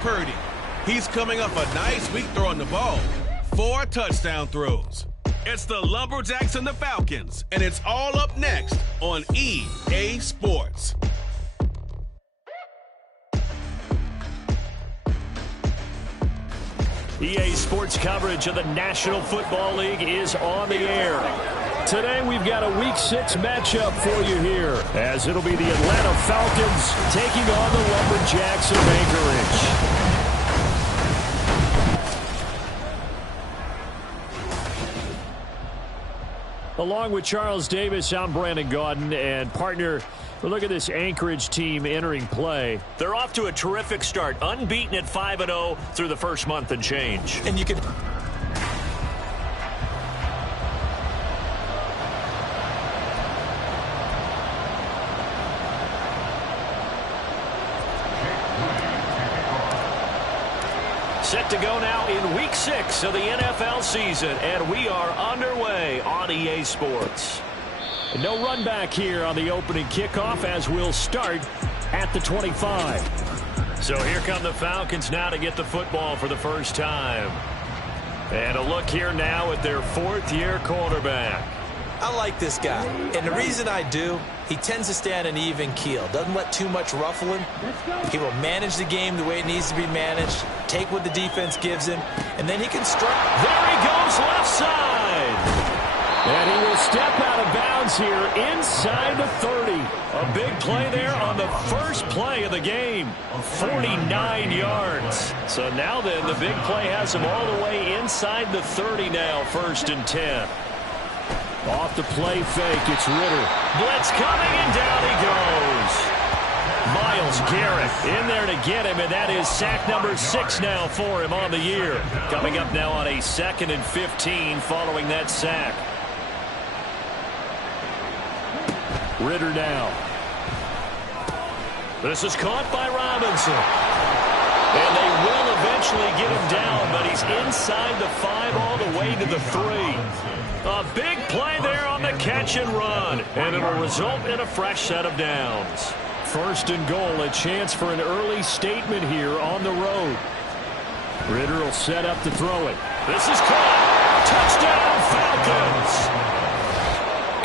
Purdy. He's coming off a nice week throwing the ball. 4 touchdown throws. It's the Lumberjacks and the Falcons, and it's all up next on EA Sports. EA Sports coverage of the National Football League is on the air. Today we've got a Week 6 matchup for you here, as it'll be the Atlanta Falcons taking on the Lumberjacks of Anchorage. Along with Charles Davis, I'm Brandon Gaudin, and partner, look at this Anchorage team entering play. They're off to a terrific start, unbeaten at 5-0 through the first month and change. And you can... Set to go now in Week 6 of the NFL season, and we are underway on EA Sports. No run back here on the opening kickoff, as we'll start at the 25. So here come the Falcons now to get the football for the first time. And a look here now at their 4th-year quarterback. I like this guy, and the reason I do, he tends to stay on an even keel. Doesn't let too much ruffle him. He will manage the game the way it needs to be managed, take what the defense gives him, and then he can strike. There he goes, left side. And he will step out of bounds here inside the 30. A big play there on the first play of the game. 49 yards. So now then, the big play has him all the way inside the 30 now, 1st and 10. Off the play fake, it's Ritter. Blitz coming, and down he goes. Myles Garrett in there to get him, and that is sack number 6 now for him on the year. Coming up now on a 2nd and 15 following that sack. Ritter now. This is caught by Robinson. And they will eventually get him down, but he's inside the 5 all the way to the 3. A big play there on the catch and run, and it'll result in a fresh set of downs. 1st and goal, a chance for an early statement here on the road. Ritter will set up to throw it. This is caught. Touchdown, Falcons.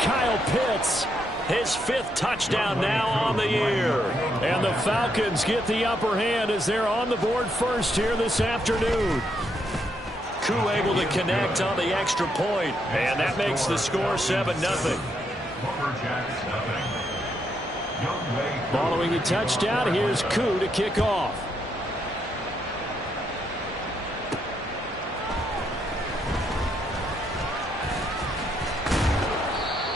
Kyle Pitts, his 5th touchdown now on the year. And the Falcons get the upper hand as they're on the board first here this afternoon. Koo able to connect on the extra point, and that makes the score 7-0. Following the touchdown, here's Koo to kick off.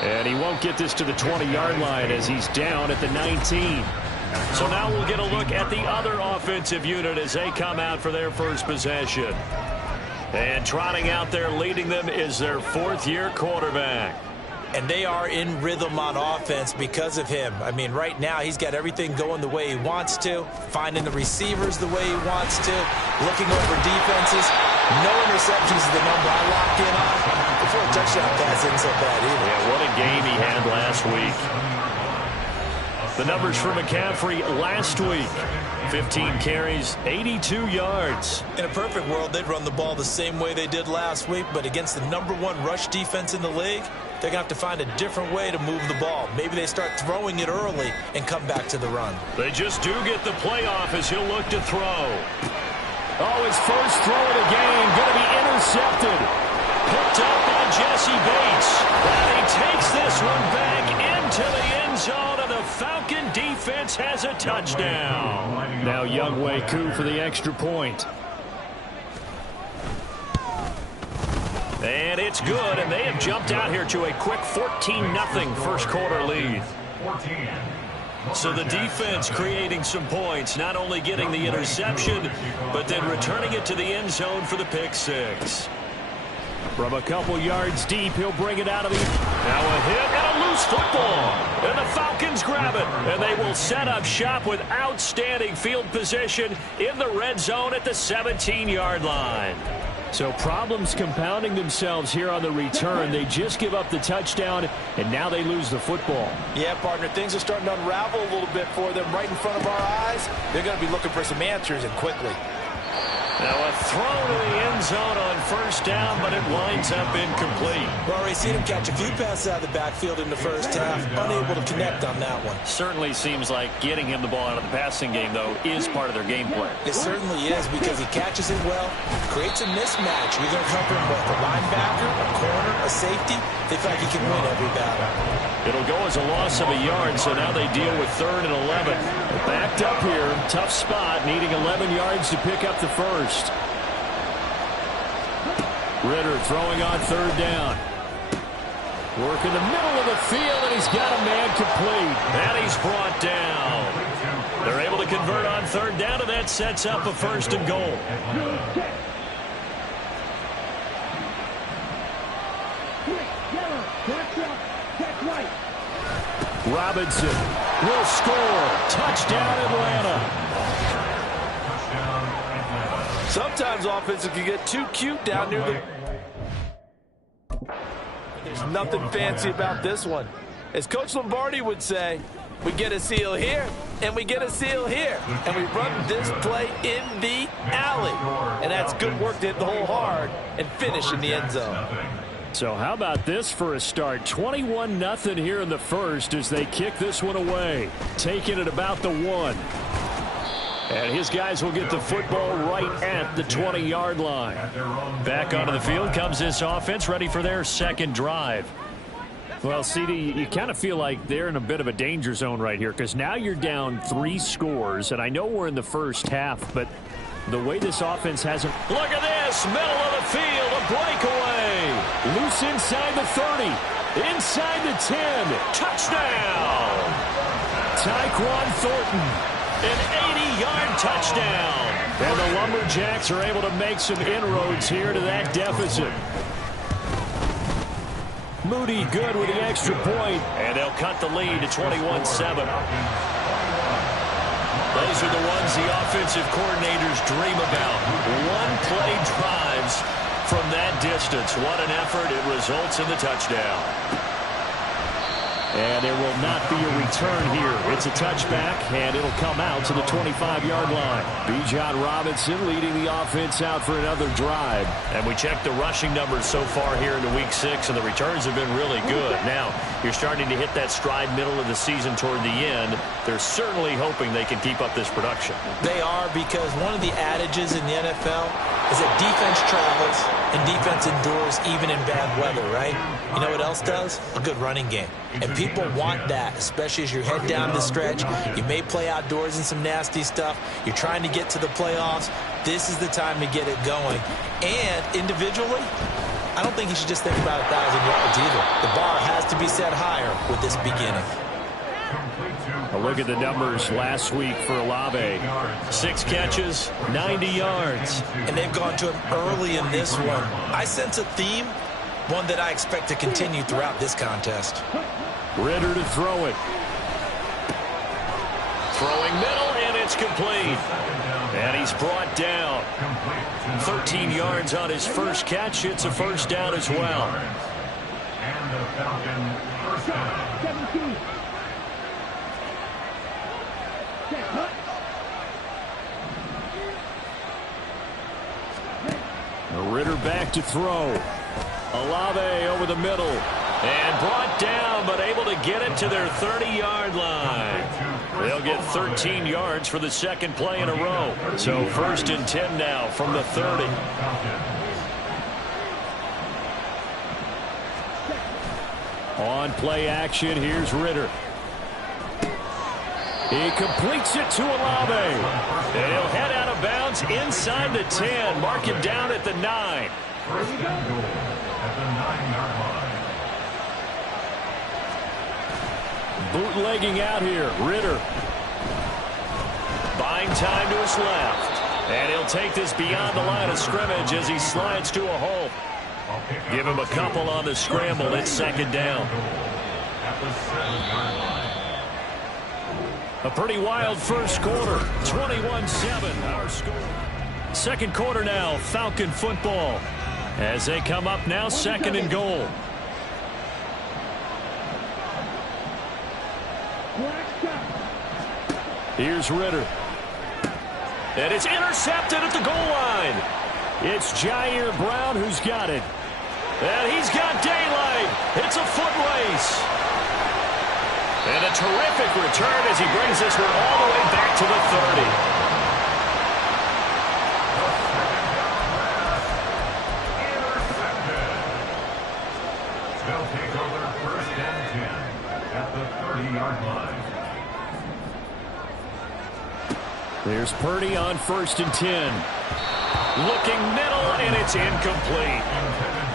And he won't get this to the 20-yard line as he's down at the 19. So now we'll get a look at the other offensive unit as they come out for their first possession. And trotting out there leading them is their 4th-year quarterback. And they are in rhythm on offense because of him. I mean, right now he's got everything going the way he wants to, finding the receivers the way he wants to, looking over defenses. No interceptions is the number I lock in on. Before a touchdown pass isn't so bad either. Yeah, what a game he had last week. The numbers for McCaffrey last week. 15 carries, 82 yards. In a perfect world, they'd run the ball the same way they did last week, but against the #1 rush defense in the league, they're going to have to find a different way to move the ball. Maybe they start throwing it early and come back to the run. They just do get the playoff as he'll look to throw. Oh, his first throw of the game going to be intercepted. Picked up by Jesse Bates. And he takes this one back into the end zone, and the Falcon defense has a touchdown. Now Younghoe Koo for the extra point. And it's good, and they have jumped out here to a quick 14-0 first quarter lead. So the defense creating some points, not only getting the interception, but then returning it to the end zone for the pick 6. From a couple yards deep, he'll bring it out of the... Now a hit and a loose football. And the Falcons grab it. And they will set up shop with outstanding field position in the red zone at the 17-yard line. So problems compounding themselves here on the return. They just give up the touchdown, and now they lose the football. Yeah, partner, things are starting to unravel a little bit for them right in front of our eyes. They're going to be looking for some answers, and quickly. Now a throw to the end zone on first down, but it winds up incomplete. Well, we've seen him catch a few passes out of the backfield in the first half, unable to connect on that one. Certainly seems like getting him the ball out of the passing game, though, is part of their game plan. It certainly is, because he catches it well, creates a mismatch. You're going to come from what, a linebacker, a corner, a safety? They feel like he can win every battle. It'll go as a loss of a yard, so now they deal with 3rd and 11. Backed up here, tough spot, needing 11 yards to pick up the first. Ritter throwing on 3rd down. Work in the middle of the field, and he's got a man complete. And he's brought down. They're able to convert on 3rd down, and that sets up a 1st and goal. Robinson will score. Touchdown, Atlanta. Sometimes offenses can get too cute down near the... There's nothing fancy about this one. As Coach Lombardi would say, we get a seal here, and we get a seal here. And we run this play in the alley. And that's good work to hit the hole hard and finish in the end zone. So how about this for a start? 21-0 here in the first as they kick this one away. Taking it about the 1. And his guys will get the football right at the 20-yard line. Back onto the field comes this offense, ready for their second drive. Well, CD, you kind of feel like they're in a bit of a danger zone right here, because now you're down 3 scores, and I know we're in the first half, but the way this offense hasn't... Look at this, middle of the field, a breakaway. Loose inside the 30, inside the 10, touchdown. Tyquan Thornton. An 80-yard touchdown. And the Lumberjacks are able to make some inroads here to that deficit. Moody good with the extra point. And they'll cut the lead to 21-7. Those are the ones the offensive coordinators dream about. One-play drives from that distance. What an effort. It results in the touchdown. And there will not be a return here. It's a touchback, and it'll come out to the 25-yard line. Bijan Robinson leading the offense out for another drive. And we checked the rushing numbers so far here into Week 6, and the returns have been really good. Now, you're starting to hit that stride middle of the season toward the end. They're certainly hoping they can keep up this production. They are, because one of the adages in the NFL is that defense travels and defense endures even in bad weather, right? You know what else does? A good running game. And people want that, especially as you head down the stretch. You may play outdoors in some nasty stuff. You're trying to get to the playoffs. This is the time to get it going. And individually, I don't think you should just think about 1,000 yards either. The bar has to be set higher with this beginning. A look at the numbers last week for Olave. 6 catches, 90 yards. And they've gone to him early in this one. I sense a theme, one that I expect to continue throughout this contest. Ritter to throw it. Throwing middle, and it's complete. And he's brought down. 13 yards on his first catch. It's a first down as well. And the Falcon first down. 17. Ritter back to throw. Olave over the middle. And brought down, but able to get it to their 30-yard line. They'll get 13 yards for the second play in a row. So 1st and 10 now from the 30. On play action, here's Ritter. He completes it to Olave. And he'll head out of bounds inside the 10. Mark him down at the 9. First and goal at the 9-yard line. Bootlegging out here, Ritter. Buying time to his left. And he'll take this beyond the line of scrimmage as he slides to a hole. Give him a couple on the scramble. It's 2nd down. At the 7-yard line. A pretty wild first quarter. 21-7 our score. Second quarter now, Falcon football. As they come up now, second and goal. Here's Ritter. And it's intercepted at the goal line. It's Jair Brown who's got it. And he's got daylight. It's a foot race. And a terrific return as he brings this one all the way back to the 30. They'll take over first and 10 at the 30-yard line. There's Purdy on first and 10. Looking middle, and it's incomplete.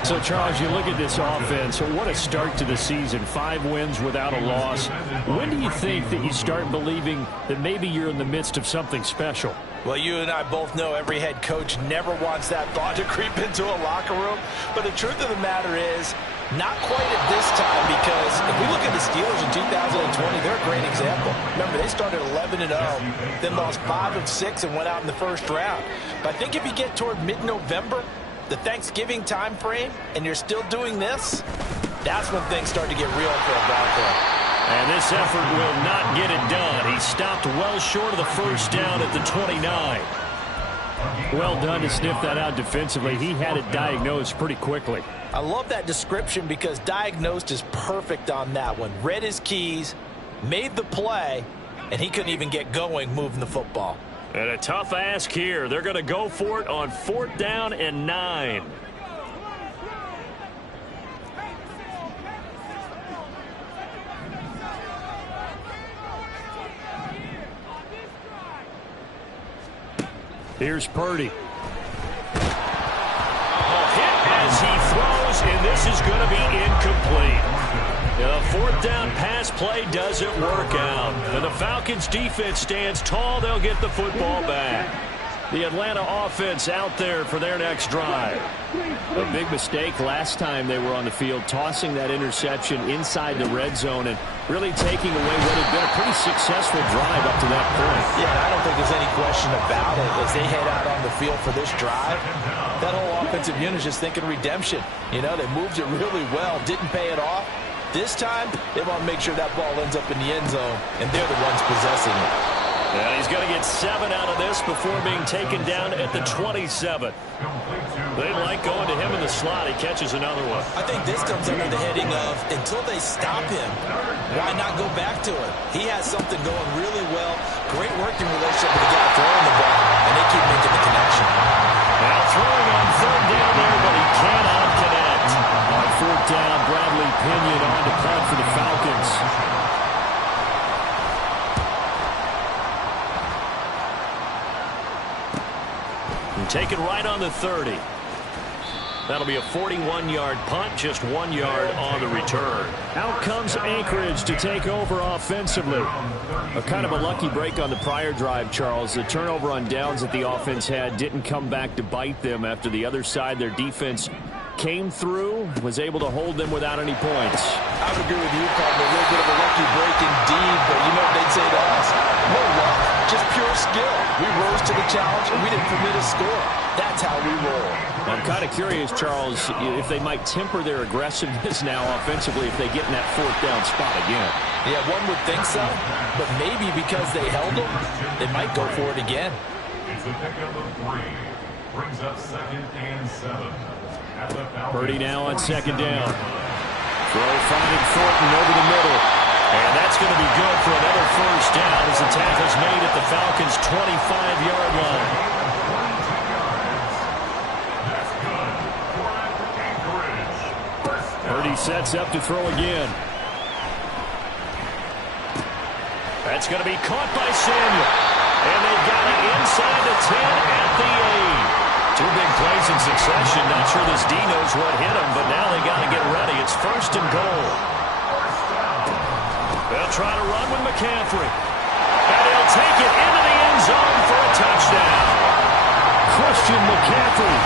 So, Charles, you look at this offense, what a start to the season. 5 wins without a loss. When do you think that you start believing that maybe you're in the midst of something special? Well, you and I both know every head coach never wants that thought to creep into a locker room. But the truth of the matter is, not quite at this time, because if we look at the Steelers in 2020, they're a great example. Remember, they started 11-0, then lost 5 of 6 and went out in the first round. But I think if you get toward mid-November, the Thanksgiving time frame, and you're still doing this, that's when things start to get real for a Bronco. And this effort will not get it done. He stopped well short of the first down at the 29. Well done to sniff that out defensively. He had it diagnosed pretty quickly. I love that description because diagnosed is perfect on that one. Read his keys, made the play, and he couldn't even get going moving the football. And a tough ask here. They're going to go for it on 4th down and 9. Here's Purdy. As he throws, and this is going to be incomplete. The 4th down pass play doesn't work out. And the Falcons defense stands tall. They'll get the football back. The Atlanta offense out there for their next drive. A big mistake last time they were on the field, tossing that interception inside the red zone and really taking away what had been a pretty successful drive up to that point. Yeah, I don't think there's any question about it. As they head out on the field for this drive, that whole offensive unit is just thinking redemption. You know, they moved it really well, didn't pay it off. This time, they want to make sure that ball ends up in the end zone, and they're the ones possessing it. And he's going to get 7 out of this before being taken down at the 27. They like going to him in the slot. He catches another one. I think this comes under the heading of, until they stop him, why not go back to him? He has something going really well. Great working relationship with the guy throwing the ball, and they keep making the connection. Now throwing on 3rd down there, but he cannot connect. On 4th down, Bradley Pinion on to punt for the Falcons. Taken right on the 30. That'll be a 41-yard punt, just 1 yard on the return. Out comes Anchorage to take over offensively. A kind of a lucky break on the prior drive, Charles. The turnover on downs that the offense had didn't come back to bite them after the other side. Their defense came through, was able to hold them without any points. I would agree with you, partner. A little bit of a lucky break indeed, but you know what they'd say to us? No luck, just pure skill. We rose to the challenge, and we didn't permit a score. That's how we roll. I'm kind of curious, Charles, if they might temper their aggressiveness now offensively if they get in that 4th down spot again. Yeah, one would think so, but maybe because they held them, they might go for it again. It's a pickup of 3. Brings up 2nd and 7. Purdy now on 2nd down. Throw finding Thornton over the middle. And that's going to be good for another 1st down as the tackle's made at the Falcons' 25-yard line. Purdy sets up to throw again. That's going to be caught by Samuel. And they've got it inside the 10 at the 8. 2 big plays in succession. Not sure this D knows what hit him, but now they got to get ready. It's 1st and goal. They'll try to run with McCaffrey. And he'll take it into the end zone for a touchdown. Christian McCaffrey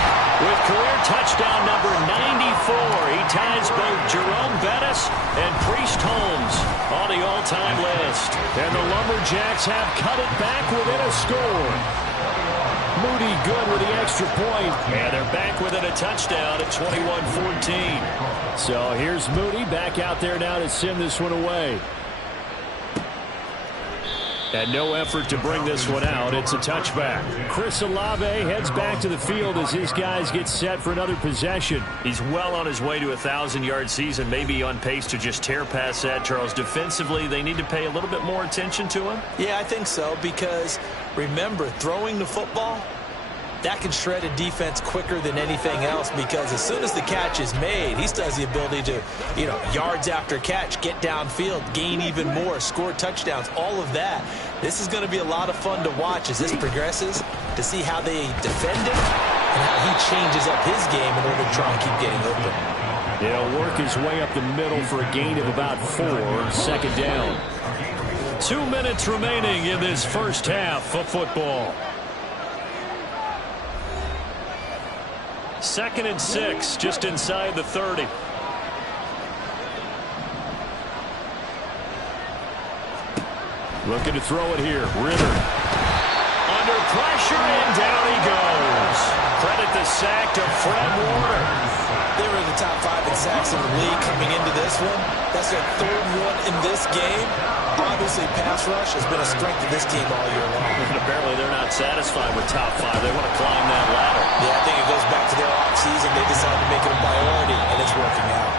with career touchdown number 94. He ties both Jerome Bettis and Priest Holmes on the all-time list. And the Lumberjacks have cut it back within a score. Moody good with the extra point. And they're back within a touchdown at 21-14. So here's Moody back out there now to send this one away. And no effort to bring this one out. It's a touchback. Chris Olave heads back to the field as his guys get set for another possession. He's well on his way to a 1,000-yard season, maybe on pace to just tear past that, Charles. Defensively, they need to pay a little bit more attention to him. Yeah, I think so, because remember, throwing the football, that can shred a defense quicker than anything else, because as soon as the catch is made, he still has the ability to, yards after catch, get downfield, gain even more, score touchdowns, all of that. This is going to be a lot of fun to watch as this progresses, to see how they defend it and how he changes up his game in order to try and keep getting open. He'll work his way up the middle for a gain of about 4, second down. 2 minutes remaining in this first half of football. 2nd and 6, just inside the 30. Looking to throw it here. Ritter. Under pressure, and down he goes. Credit the sack to Fred Warner. They were in the top 5 in sacks in the league coming into this one. That's their 3rd one in this game. Obviously, pass rush has been a strength of this team all year long. And apparently they're not satisfied with top 5. They want to climb that ladder. Yeah, I think it goes back to their offseason. They decided to make it a priority, and it's working out.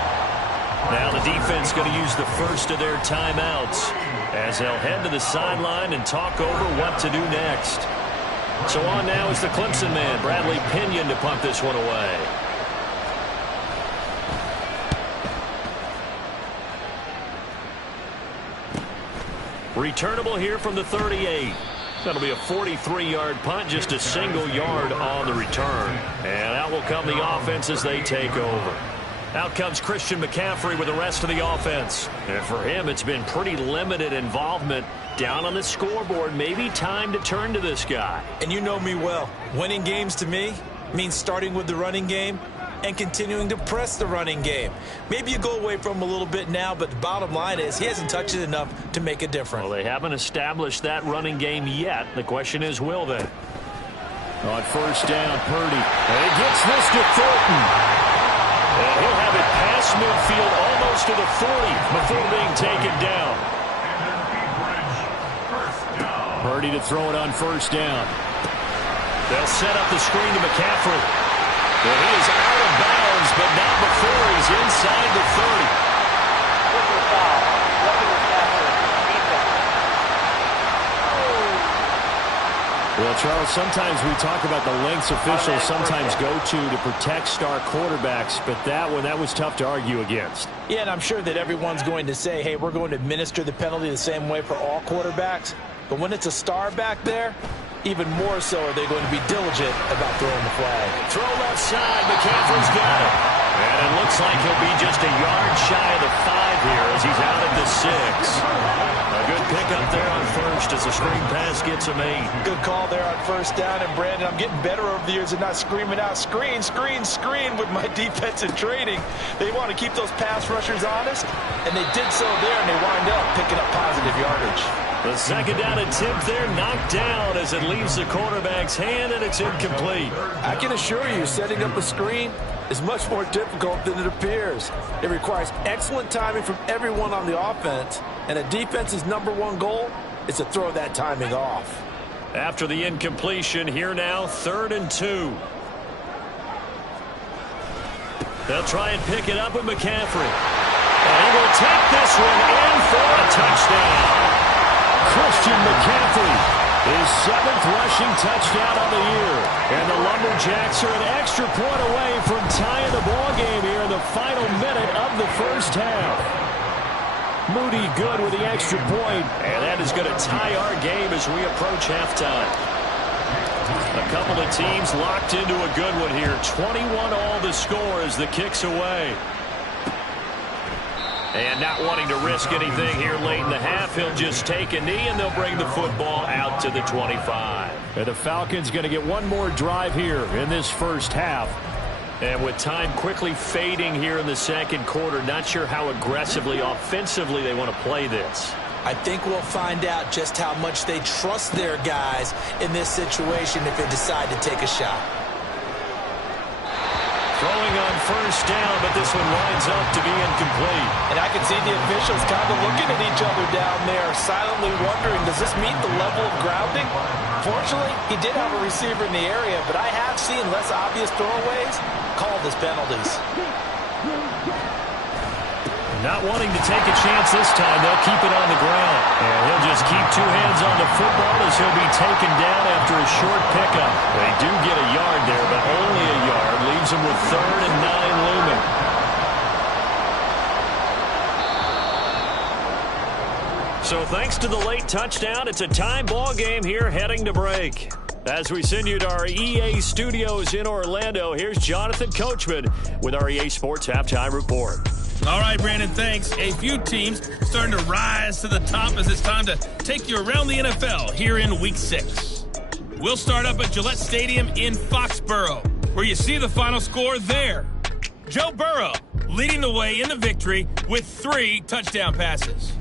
Now the defense going to use the first of their timeouts as they'll head to the sideline and talk over what to do next. So on now is the Clemson man, Bradley Pinion, to punt this one away. Returnable here from the 38. That'll be a 43-yard punt, just a single yard on the return. And out will come the offense as they take over. Out comes Christian McCaffrey with the rest of the offense. And for him, it's been pretty limited involvement. Down on the scoreboard, maybe time to turn to this guy. And you know me well. Winning games to me means starting with the running game and continuing to press the running game. Maybe you go away from him a little bit now, but the bottom line is he hasn't touched it enough to make a difference. Well, they haven't established that running game yet. The question is, will they? On first down, Purdy. And he gets this to Thornton. And he'll have it past midfield almost to the 40 before being taken down. Purdy to throw it on first down. They'll set up the screen to McCaffrey. And he is out of bounds, but not before he's inside the 30. Well, Charles, sometimes we talk about the lengths officials sometimes go to protect star quarterbacks, but that was tough to argue against. Yeah, and I'm sure that everyone's going to say, hey, we're going to administer the penalty the same way for all quarterbacks. But when it's a star back there, even more so are they going to be diligent about throwing the flag. Throw left side. McCaffrey's got it. And it looks like he'll be just a yard shy of the 5 here as he's out at the 6. A good pickup there on first as the screen pass gets him 8. Good call there on first down. And, Brandon, I'm getting better over the years and not screaming out, screen, screen, screen with my defensive training. They want to keep those pass rushers honest, and they did so there, and they wind up picking up positive yardage. The second down attempt there knocked down as it leaves the quarterback's hand, and it's incomplete. I can assure you, setting up a screen is much more difficult than it appears. It requires excellent timing from everyone on the offense, and a defense's #1 goal is to throw that timing off. After the incompletion, here now, 3rd and 2. They'll try and pick it up with McCaffrey. And he will take this one in for a touchdown. Christian McCaffrey, his 7th rushing touchdown on the year. And the Lumberjacks are an extra point away from tying the ball game here in the final minute of the first half. Moody good with the extra point. And that is going to tie our game as we approach halftime. A couple of teams locked into a good one here. 21 all the score as the kick's away. And not wanting to risk anything here late in the half, he'll just take a knee, and they'll bring the football out to the 25. And the Falcons going to get one more drive here in this first half. And with time quickly fading here in the second quarter, not sure how aggressively, offensively they want to play this. I think we'll find out just how much they trust their guys in this situation if they decide to take a shot. Throwing on first down, but this one winds up to be incomplete. And I can see the officials kind of looking at each other down there, silently wondering, does this meet the level of grounding? Fortunately, he did have a receiver in the area, but I have seen less obvious throwaways called as penalties. Not wanting to take a chance this time, they'll keep it on the ground. And he'll just keep two hands on the football as he'll be taken down after a short pickup. They do get a yard there, but only a yard. Leaves them with 3rd and 9 looming. So thanks to the late touchdown, it's a tie ball game here heading to break. As we send you to our EA studios in Orlando, here's Jonathan Coachman with our EA Sports Halftime Report. All right, Brandon, thanks. A few teams starting to rise to the top as it's time to take you around the NFL here in Week 6. We'll start up at Gillette Stadium in Foxborough, where you see the final score there. Joe Burrow leading the way in the victory with 3 touchdown passes.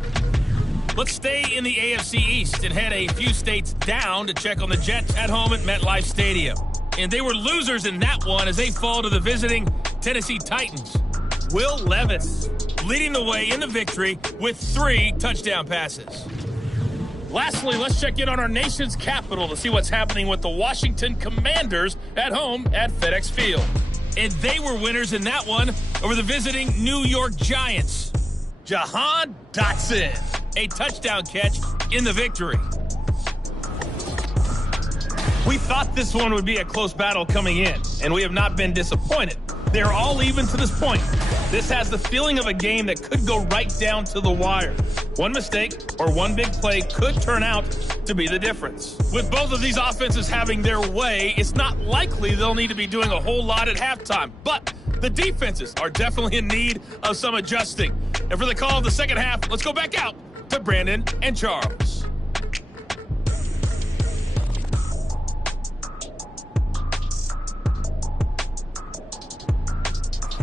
Let's stay in the AFC East and head a few states down to check on the Jets at home at MetLife Stadium. And they were losers in that one as they fall to the visiting Tennessee Titans. Will Levis leading the way in the victory with 3 touchdown passes. Lastly, let's check in on our nation's capital to see what's happening with the Washington Commanders at home at FedEx Field. And they were winners in that one over the visiting New York Giants. Jahan Dotson, a touchdown catch in the victory. We thought this one would be a close battle coming in, and we have not been disappointed. They're all even to this point. This has the feeling of a game that could go right down to the wire. One mistake or one big play could turn out to be the difference. With both of these offenses having their way, it's not likely they'll need to be doing a whole lot at halftime. But the defenses are definitely in need of some adjusting. And for the call of the second half, let's go back out to Brandon and Charles.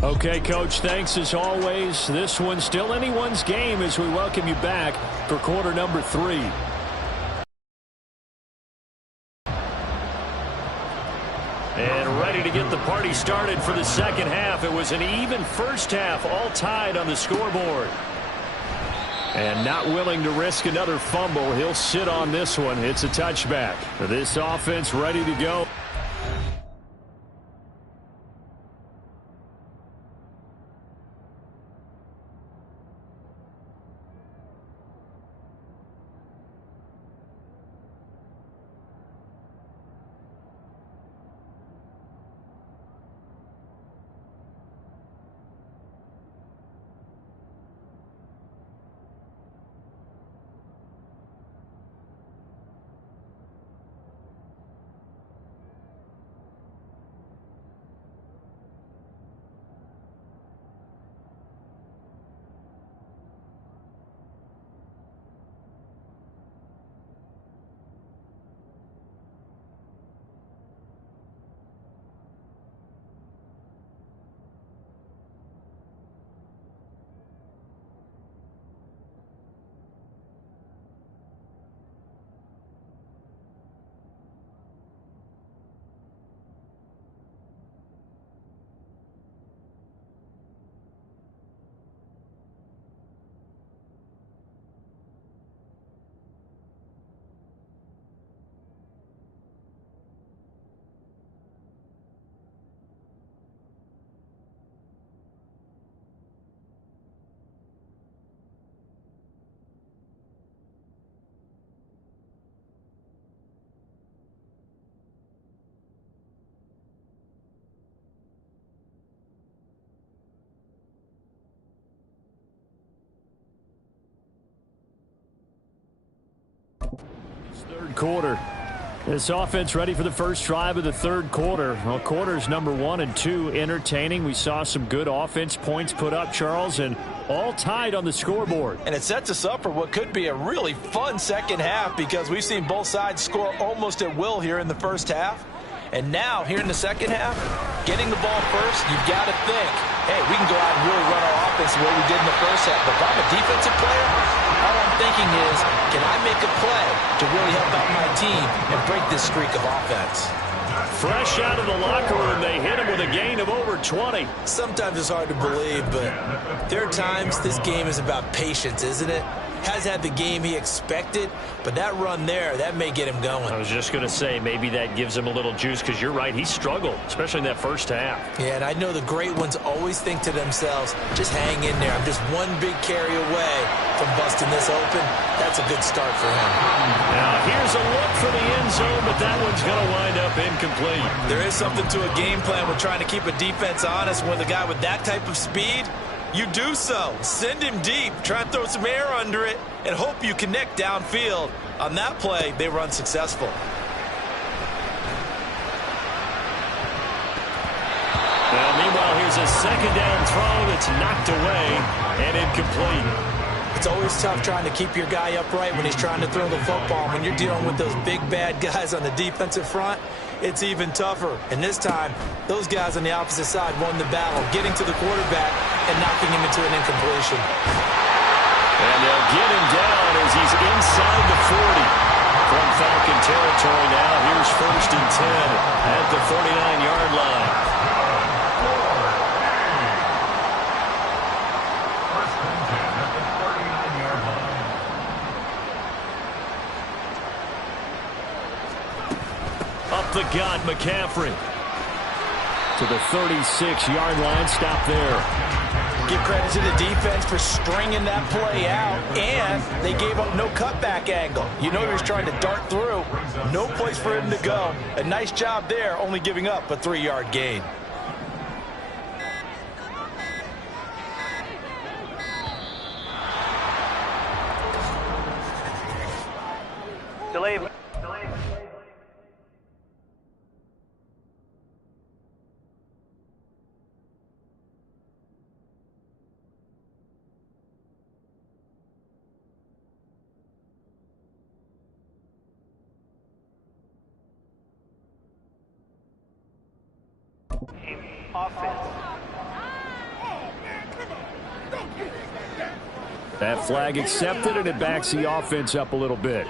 Okay, Coach, thanks as always. This one's still anyone's game as we welcome you back for quarter number 3. And ready to get the party started for the second half. It was an even first half, all tied on the scoreboard. And not willing to risk another fumble, he'll sit on this one. It's a touchback. This offense ready to go. Third quarter. This offense ready for the first drive of the third quarter. Well, quarters number 1 and 2 entertaining. We saw some good offense points put up, Charles, and all tied on the scoreboard. And it sets us up for what could be a really fun second half because we've seen both sides score almost at will here in the first half. And now, here in the second half, getting the ball first, you've got to think, hey, we can go out and really run our offense the way we did in the first half. But if I'm a defensive player, I want thinking is, can I make a play to really help out my team and break this streak of offense? Fresh out of the locker room, they hit him with a gain of over 20. Sometimes it's hard to believe, but there are times this game is about patience, isn't it? Has had the game he expected, but that run there, that may get him going. I was just going to say, maybe that gives him a little juice, because you're right, he struggled, especially in that first half. Yeah, and I know the great ones always think to themselves, just hang in there. I'm just one big carry away from busting this open. That's a good start for him. Now, here's a look for the end zone, but that one's going to wind up incomplete. There is something to a game plan with trying to keep a defense honest when the guy with that type of speed, you do so. Send him deep. Try and throw some air under it and hope you connect downfield. On that play, they were unsuccessful. Now, meanwhile, here's a second down throw that's knocked away and incomplete. It's always tough trying to keep your guy upright when he's trying to throw the football. When you're dealing with those big, bad guys on the defensive front, it's even tougher. And this time, those guys on the opposite side won the battle, getting to the quarterback and knocking him into an incompletion. And they'll get him down as he's inside the 40. From Falcon territory now, here's 1st and 10 at the 49-yard line. Up the gut, McCaffrey. To the 36-yard line, stop there. Give credit to the defense for stringing that play out, and they gave up no cutback angle. You know he was trying to dart through. No place for him to go. A nice job there, only giving up a 3-yard gain. Delay. That flag accepted, and it backs the offense up a little bit.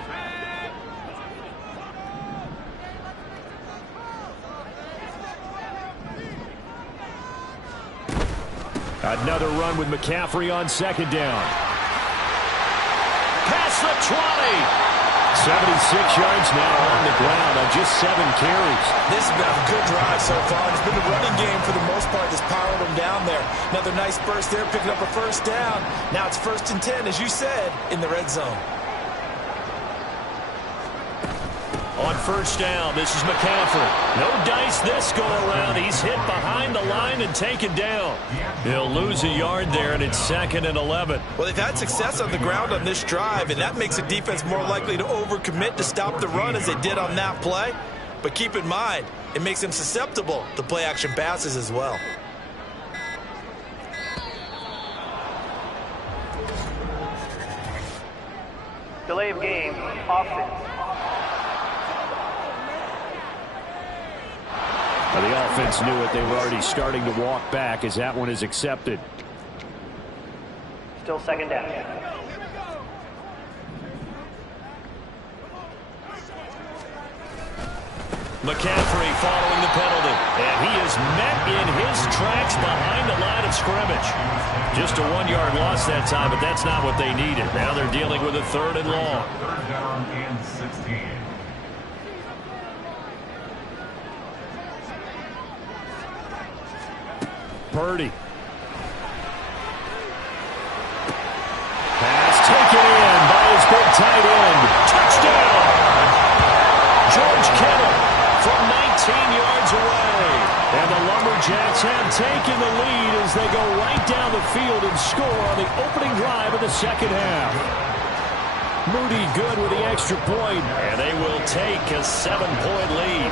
Another run with McCaffrey on second down. Past the 20. 76 yards now on the ground on just 7 carries. This has been a good drive so far. It's been the running game for the most part that's powered them down there. Another nice burst there, picking up a first down. Now it's 1st and 10, as you said, in the red zone. On first down, this is McCaffrey. No dice this go-around. He's hit behind the line and taken down. He'll lose a yard there, and it's 2nd and 11. Well, they've had success on the ground on this drive, and that makes a defense more likely to overcommit to stop the run as they did on that play. But keep in mind, it makes them susceptible to play-action passes as well. Delay of game. Offense. The offense knew it. They were already starting to walk back as that one is accepted. Still 2nd down. McCaffrey following the penalty. And he is met in his tracks behind the line of scrimmage. Just a 1-yard loss that time, but that's not what they needed. Now they're dealing with a 3rd and long. 3rd down and 16. Purdy. Pass taken in by his big tight end. Touchdown! George Kittle from 19 yards away. And the Lumberjacks have taken the lead as they go right down the field and score on the opening drive of the second half. Moody good with the extra point, and they will take a 7-point lead.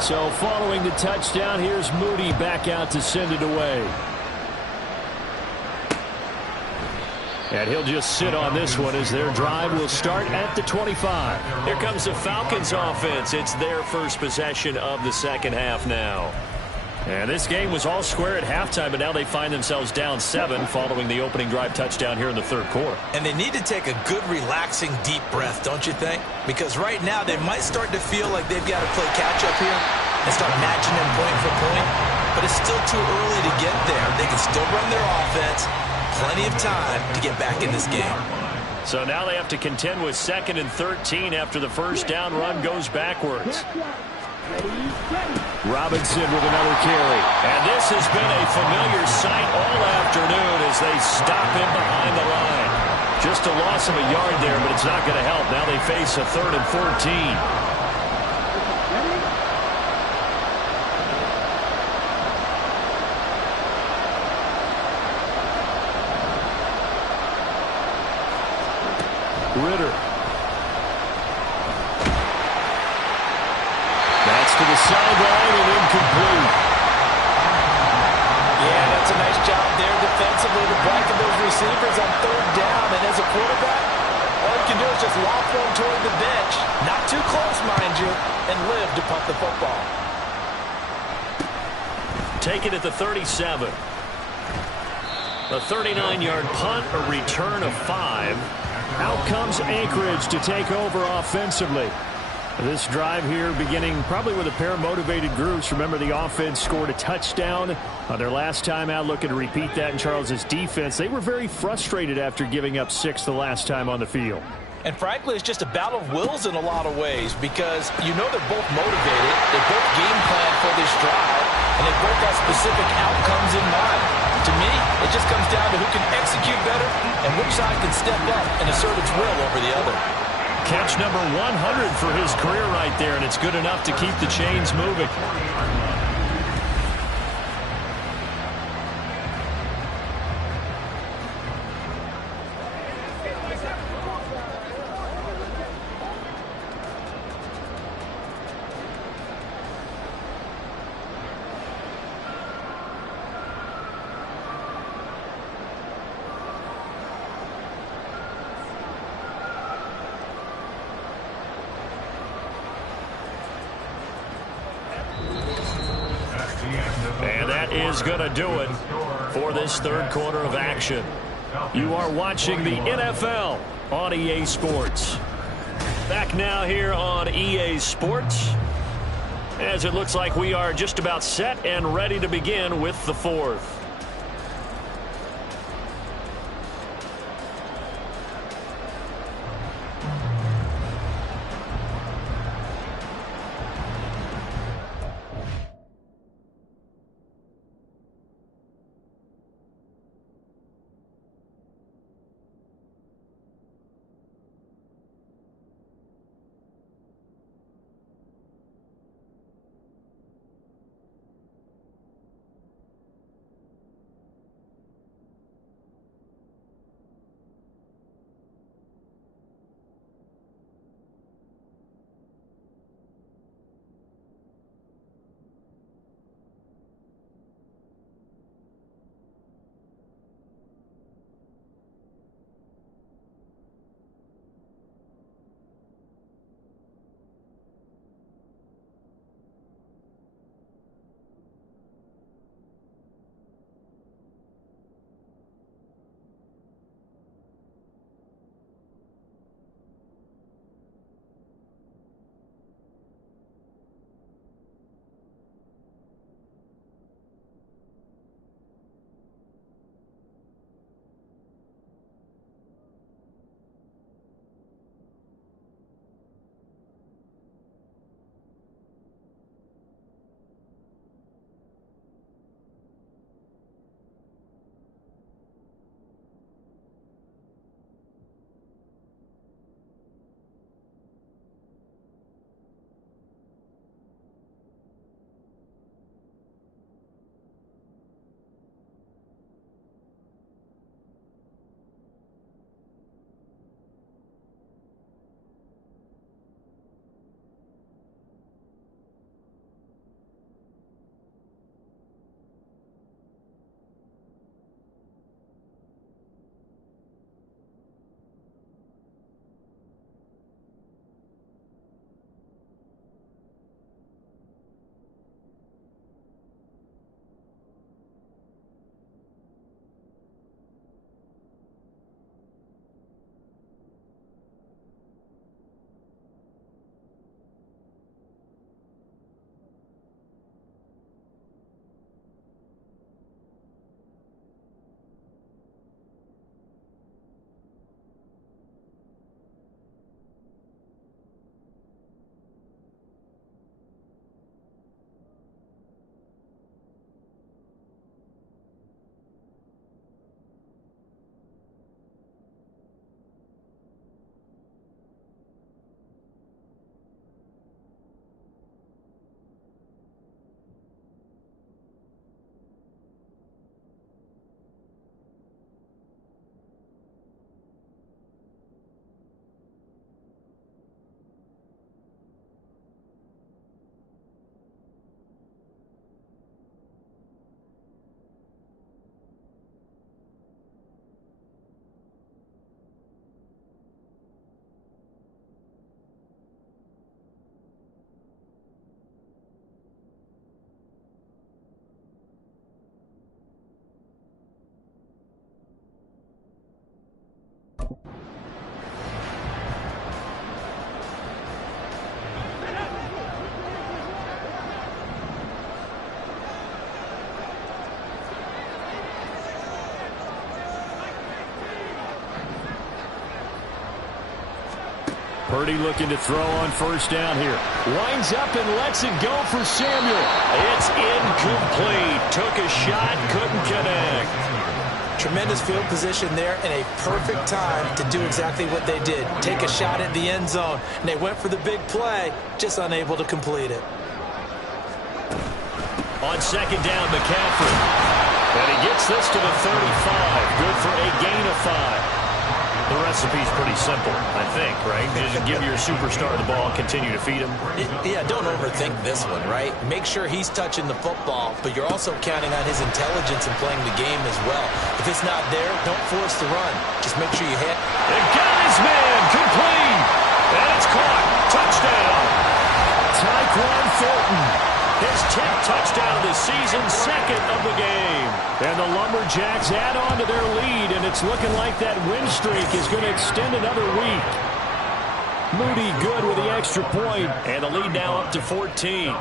So following the touchdown, here's Moody back out to send it away. And he'll just sit on this one as their drive will start at the 25. Here comes the Falcons offense. It's their first possession of the second half now. And this game was all square at halftime, but now they find themselves down 7 following the opening drive touchdown here in the third quarter. And they need to take a good, relaxing, deep breath, don't you think? Because right now they might start to feel like they've got to play catch-up here and start matching them point for point. But it's still too early to get there. They can still run their offense. Plenty of time to get back in this game. So now they have to contend with 2nd and 13 after the first down run goes backwards. Robinson with another carry. And this has been a familiar sight all afternoon as they stop him behind the line. Just a loss of a yard there, but it's not going to help. Now they face a 3rd and 14. Ritter. That's to the sideline and incomplete. Yeah, that's a nice job there defensively to blanket those receivers on 3rd down. And as a quarterback, all you can do is just loft one toward the bench. Not too close, mind you, and live to punt the football. Take it at the 37. A 39-yard punt, a return of 5. Out comes Anchorage to take over offensively. This drive here beginning probably with a pair of motivated groups. Remember, the offense scored a touchdown on their last time out. Looking to repeat that in Charles's defense. They were very frustrated after giving up 6 the last time on the field. And frankly, it's just a battle of wills in a lot of ways because you know they're both motivated. They both game plan for this drive, and they both have specific outcomes in mind. To me, it just comes down to who can execute better and which side can step up and assert its will over the other. Catch number 100 for his career right there, and it's good enough to keep the chains moving. And that is going to do it for this third quarter of action. You are watching the NFL on EA Sports. Back now here on EA Sports, as it looks like we are just about set and ready to begin with the fourth. Purdy looking to throw on first down here. Winds up and lets it go for Samuel. It's incomplete. Took a shot, couldn't connect. Tremendous field position there and a perfect time to do exactly what they did. Take a shot at the end zone. And they went for the big play, just unable to complete it. On second down, McCaffrey. And he gets this to the 35. Good for a gain of 5. The recipe's pretty simple, I think, right? Just give your superstar the ball, continue to feed him. Yeah, don't overthink this one, right? Make sure he's touching the football, but you're also counting on his intelligence in playing the game as well. If it's not there, don't force the run. Just make sure you hit. And got his man, complete. And it's caught. Touchdown. Tyquan Thornton. His 10th touchdown of the season, second of the game. And the Lumberjacks add on to their lead, and it's looking like that win streak is going to extend another week. Moody good with the extra point, and the lead now up to 14.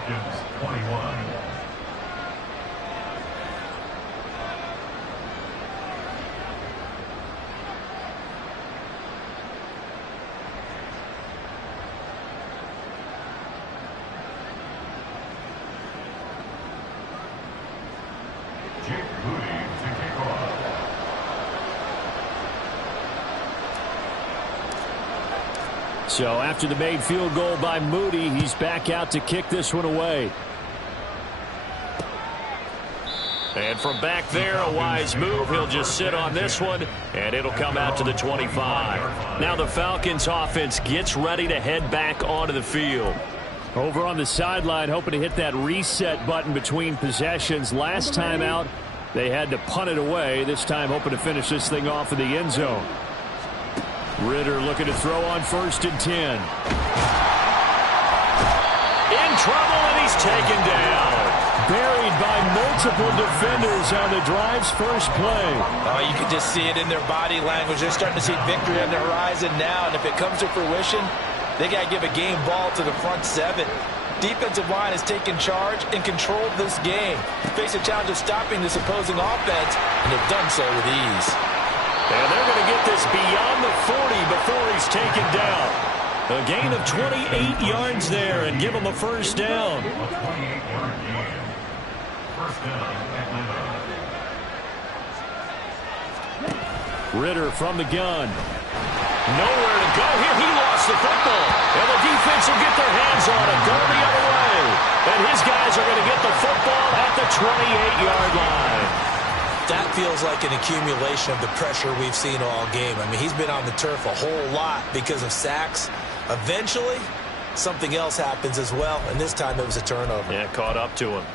So after the made field goal by Moody, he's back out to kick this one away. And from back there, a wise move. He'll just sit on this one, and it'll come out to the 25. Now the Falcons offense gets ready to head back onto the field. Over on the sideline, hoping to hit that reset button between possessions. Last time out, they had to punt it away. This time hoping to finish this thing off in the end zone. Ritter looking to throw on first and 10. In trouble, and he's taken down. Buried by multiple defenders on the drive's first play. Oh, you can just see it in their body language. They're starting to see victory on the horizon now, and if it comes to fruition, they got to give a game ball to the front seven. Defensive line has taken charge and controlled this game. Face a challenge of stopping this opposing offense, and they've done so with ease. And they're going to get this beyond the 40 before he's taken down. A gain of 28 yards there and give him a first down. Ritter from the gun. Nowhere to go here. He lost the football. And the defense will get their hands on it. Go the other way. And his guys are going to get the football at the 28-yard line. That feels like an accumulation of the pressure we've seen all game. I mean, he's been on the turf a whole lot because of sacks. Eventually, something else happens as well, and this time it was a turnover. Yeah, caught up to him.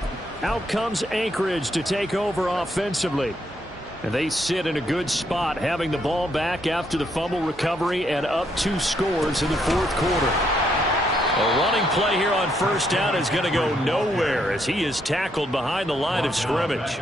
Out comes Anchorage to take over offensively. And they sit in a good spot, having the ball back after the fumble recovery and up 2 scores in the fourth quarter. A running play here on first down is going to go nowhere as he is tackled behind the line of scrimmage.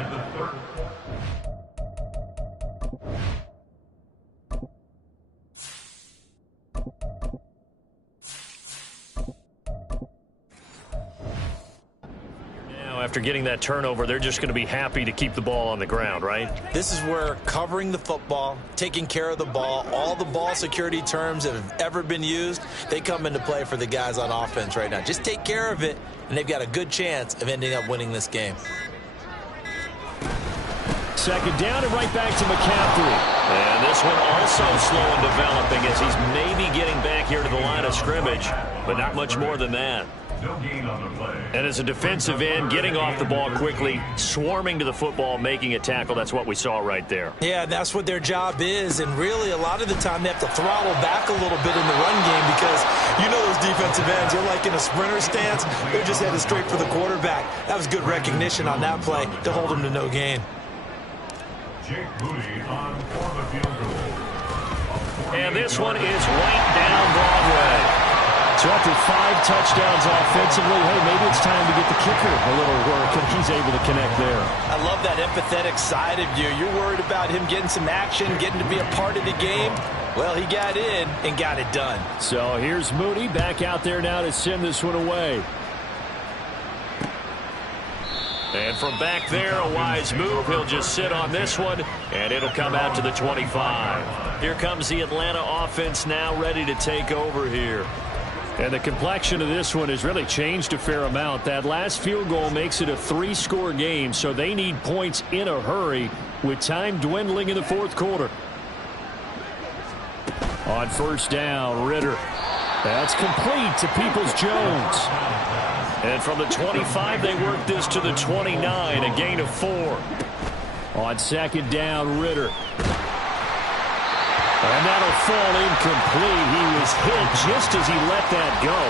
After getting that turnover, they're just going to be happy to keep the ball on the ground, right? This is where covering the football, taking care of the ball, all the ball security terms that have ever been used, they come into play for the guys on offense right now. Just take care of it, and they've got a good chance of ending up winning this game. Second down and right back to McCaffrey. And this one also slow in developing as he's maybe getting back here to the line of scrimmage, but not much more than that. And as a defensive end, getting off the ball quickly, swarming to the football, making a tackle, that's what we saw right there. Yeah, that's what their job is, and really a lot of the time they have to throttle back a little bit in the run game because you know those defensive ends, they're like in a sprinter stance, they're just headed straight for the quarterback. That was good recognition on that play to hold him to no gain. And this one is right down Broadway. So after 5 touchdowns offensively, hey, maybe it's time to get the kicker a little work, and he's able to connect there. I love that empathetic side of you. You're worried about him getting some action, getting to be a part of the game. Well, he got in and got it done. So here's Moody back out there now to send this one away. And from back there, a wise move. He'll just sit on this one, and it'll come out to the 25. Here comes the Atlanta offense now ready to take over here. And the complexion of this one has really changed a fair amount. That last field goal makes it a 3-score game, so they need points in a hurry with time dwindling in the fourth quarter. On first down, Ritter. That's complete to Peoples-Jones. And from the 25, they work this to the 29, a gain of 4. On second down, Ritter. And that'll fall incomplete. He was hit just as he let that go.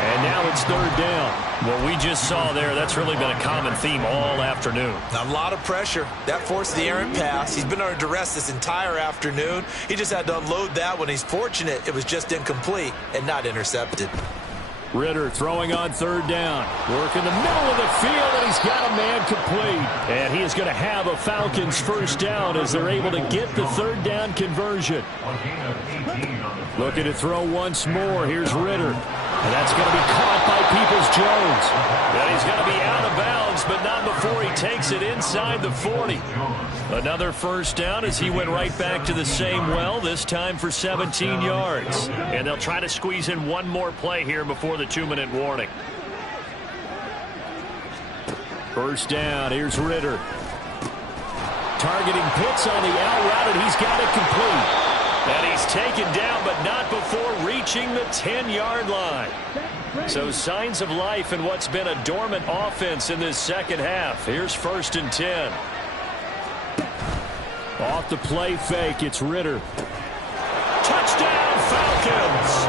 And now it's third down. What we just saw there, that's really been a common theme all afternoon. A lot of pressure. That forced the errant pass. He's been under duress this entire afternoon. He just had to unload that one. He's fortunate it was just incomplete and not intercepted. Ritter throwing on third down. Work in the middle of the field, and he's got a man complete. And he is going to have a Falcons first down as they're able to get the third down conversion. Looking to throw once more. Here's Ritter. And that's going to be caught by Peoples-Jones. And he's going to be out of bounds, but not before he takes it inside the 40. Another first down as he went right back to the same well, this time for 17 yards. And they'll try to squeeze in one more play here before the 2-minute warning. First down, here's Ritter. Targeting Pitts on the out route, and he's got it complete. And he's taken down, but not before reaching the 10-yard line. So signs of life in what's been a dormant offense in this second half. Here's first and 10. Off the play fake, it's Ritter. Touchdown, Falcons!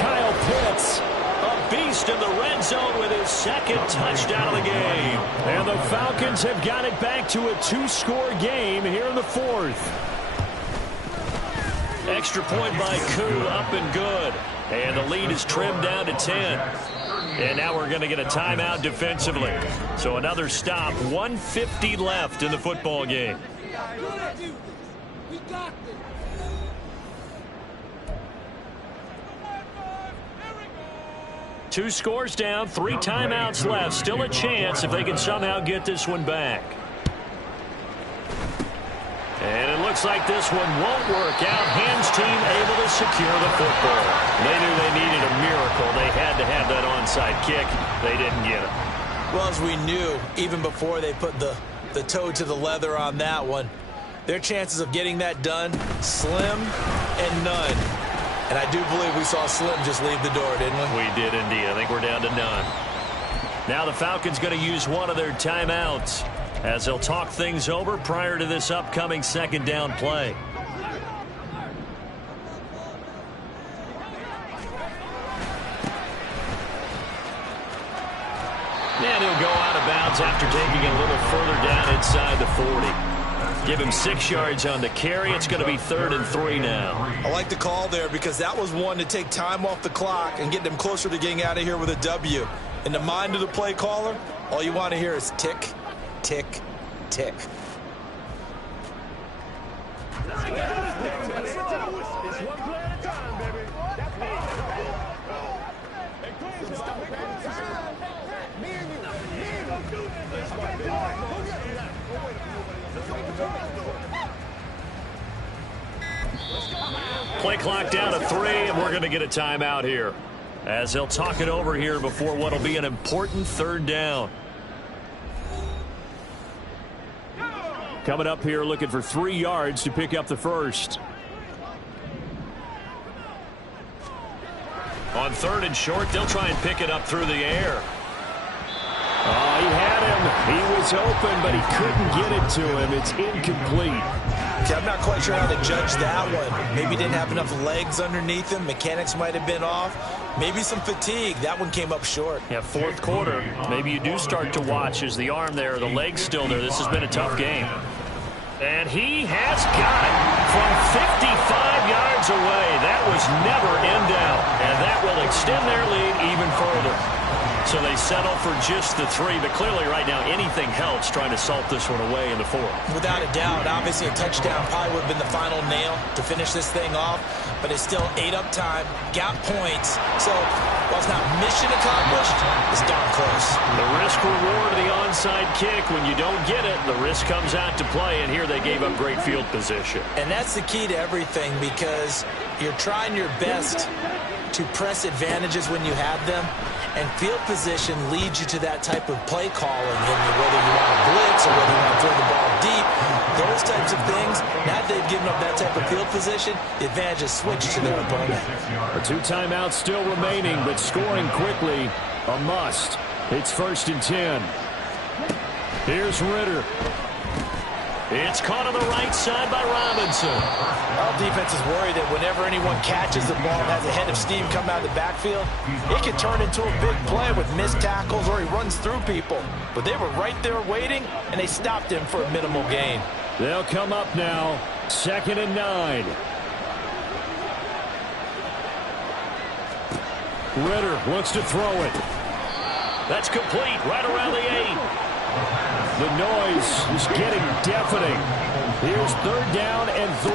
Kyle Pitts, a beast in the red zone with his second touchdown of the game. And the Falcons have got it back to a 2-score game here in the fourth. Extra point by Koo, up and good. And the lead is trimmed down to 10. And now we're going to get a timeout defensively. So another stop, 1:50 left in the football game. Two scores down, 3 timeouts left. Still a chance if they can somehow get this one back. And it looks like this one won't work out. Hams team able to secure the football. They knew they needed a miracle. They had to have that onside kick. They didn't get it. Well, as we knew, even before they put the toe to the leather on that one, their chances of getting that done, slim and none. And I do believe we saw Slim just leave the door, didn't we? We did indeed. I think we're down to none. Now the Falcons going to use one of their timeouts as they'll talk things over prior to this upcoming second down play. And he'll go out of bounds after taking it a little further down inside the 40. Give him 6 yards on the carry. It's going to be 3rd and 3 now. I like the call there because that was one to take time off the clock and get them closer to getting out of here with a W. In the mind of the play caller, all you want to hear is tick, tick, tick. Play clock down to 3, and we're going to get a timeout here as they'll talk it over here before what will be an important 3rd down. Coming up here looking for 3 yards to pick up the first. On 3rd and short, they'll try and pick it up through the air. Oh, he had him. He was open, but he couldn't get it to him. It's incomplete. Okay, I'm not quite sure how to judge that one. Maybe didn't have enough legs underneath him. Mechanics might have been off. Maybe some fatigue. That one came up short. Yeah, 4th quarter. Maybe you do start to watch as the arm there, the leg's still there. This has been a tough game. And he has got it from 55 yards away. That was never in doubt. And that will extend their lead even further. So they settle for just the 3, but clearly right now anything helps trying to salt this one away in the 4th. Without a doubt, obviously a touchdown probably would have been the final nail to finish this thing off, but it's still 8 up time, got points. So while it's not mission accomplished, it's darn close. The risk reward of the onside kick. When you don't get it, the risk comes out to play, and here they gave up great field position. And that's the key to everything, because you're trying your best to press advantages when you have them, and field position leads you to that type of play calling, whether you want to blitz or whether you want to throw the ball deep, those types of things. Now that they've given up that type of field position, the advantage is switched to their opponent. A 2 timeouts still remaining, but scoring quickly, a must. It's 1st and 10. Here's Ritter. It's caught on the right side by Robinson. Our defense is worried that whenever anyone catches the ball and has a head of steam come out of the backfield, it can turn into a big play with missed tackles or he runs through people. But they were right there waiting, and they stopped him for a minimal gain. They'll come up now, 2nd and 9. Ritter looks to throw it. That's complete right around the 8. The noise is getting deafening. Here's 3rd down and 3.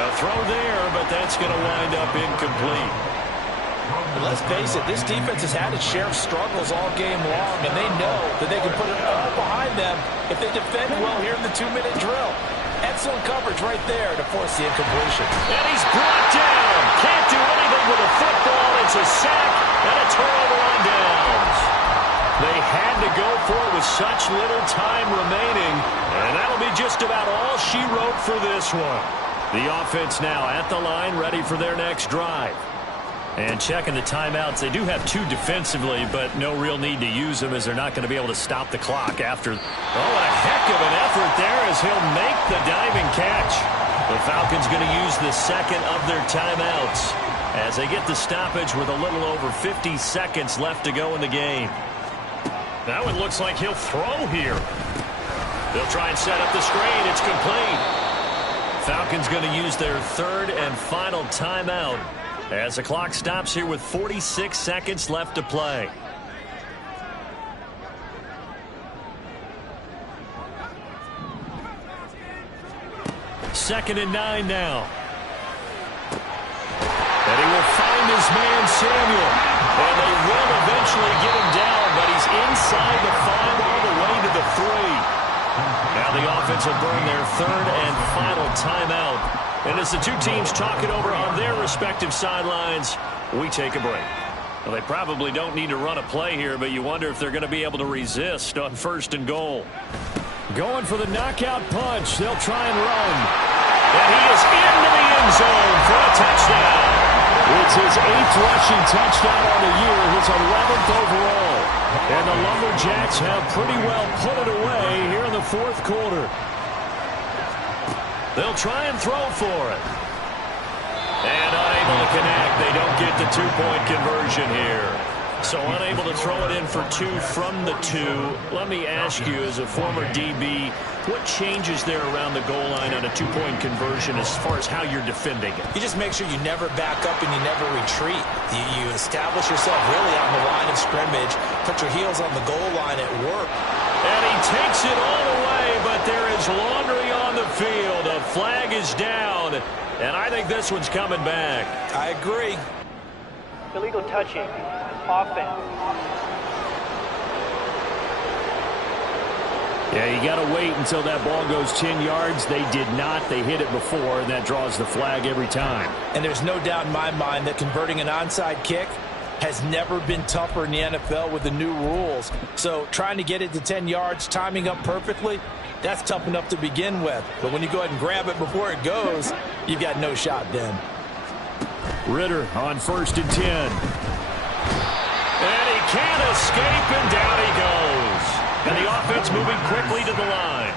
A throw there, but that's going to wind up incomplete. And let's face it, this defense has had its share of struggles all game long, and they know that they can put it all behind them if they defend well here in the 2-minute drill. Excellent coverage right there to force the incompletion. And he's brought down. Can't do anything with a football. It's a sack and a turnover on downs. They had to go for it with such little time remaining, and that'll be just about all she wrote for this one. The offense now at the line, ready for their next drive. And checking the timeouts, they do have 2 defensively, but no real need to use them as they're not going to be able to stop the clock after. Oh, what a heck of an effort there as he'll make the diving catch. The Falcons going to use the 2nd of their timeouts as they get the stoppage with a little over 50 seconds left to go in the game. That one looks like he'll throw here. They'll try and set up the screen. It's complete. Falcons going to use their 3rd and final timeout as the clock stops here with 46 seconds left to play. Second and 9 now. And he will find his man Samuel. And they will eventually get him down, but he's inside the 5 all the way to the 3. Now the offense will burn their 3rd and final timeout. And as the 2 teams talk it over on their respective sidelines, we take a break. Well, they probably don't need to run a play here, but you wonder if they're going to be able to resist on 1st and goal. Going for the knockout punch. They'll try and run. And he is into the end zone for a touchdown. It's his 8th rushing touchdown on the year, his 11th overall. And the Lumberjacks have pretty well put it away here in the 4th quarter. They'll try and throw for it. And unable to connect. They don't get the 2-point conversion here. So unable to throw it in for 2 from the 2. Let me ask you, as a former DB, what changes there around the goal line on a 2-point conversion as far as how you're defending it? You just make sure you never back up and you never retreat. You establish yourself really on the line of scrimmage, put your heels on the goal line at work. And he takes it all away, but there is laundry on the field. A flag is down, and I think this one's coming back. I agree. Illegal touching. Offense. Yeah, you got to wait until that ball goes 10 yards. They did not. They hit it before, and that draws the flag every time. And there's no doubt in my mind that converting an onside kick has never been tougher in the NFL with the new rules. So trying to get it to 10 yards, timing up perfectly, that's tough enough to begin with. But when you go ahead and grab it before it goes, you've got no shot then. Ritter on 1st and 10. And he can't escape, and down he goes. And the offense moving quickly to the line.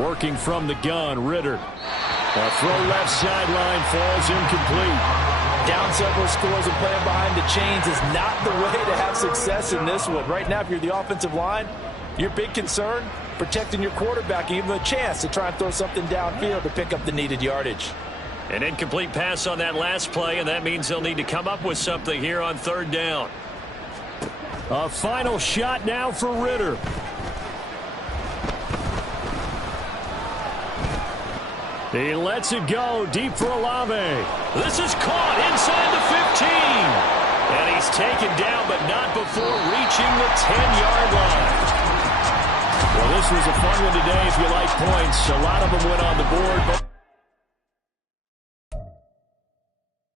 Working from the gun, Ritter. A throw left sideline, falls incomplete. Down several scores and playing behind the chains is not the way to have success in this one. Right now, if you're the offensive line, your big concern, protecting your quarterback, give him a chance to try and throw something downfield to pick up the needed yardage. An incomplete pass on that last play, and that means they'll need to come up with something here on 3rd down. A final shot now for Ritter. He lets it go deep for Olave. This is caught inside the 15. 10-yard line. Well, this was a fun one today if you like points. A lot of them went on the board.